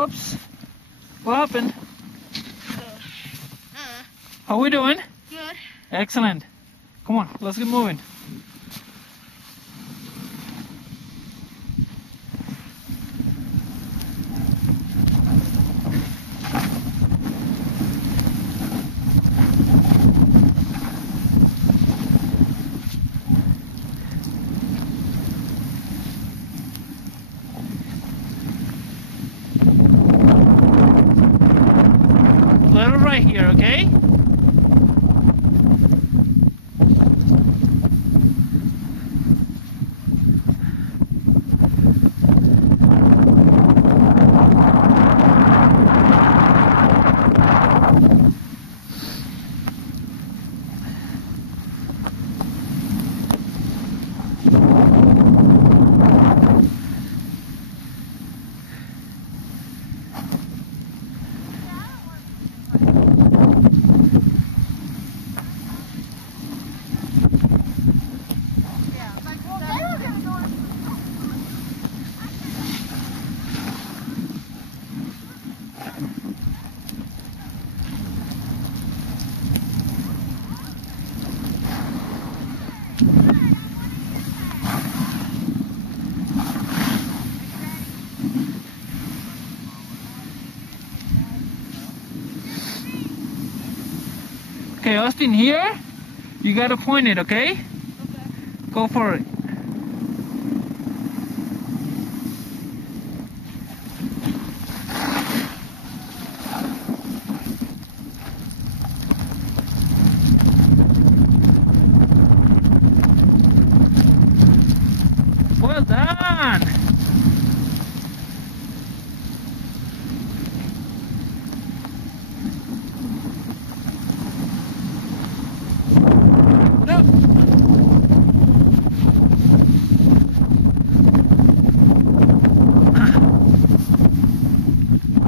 Whoops. What happened? How we doing? Good. Excellent. Come on, let's get moving. Little right here, okay? Okay, Austin, here, you gotta point it, okay? Okay. Go for it.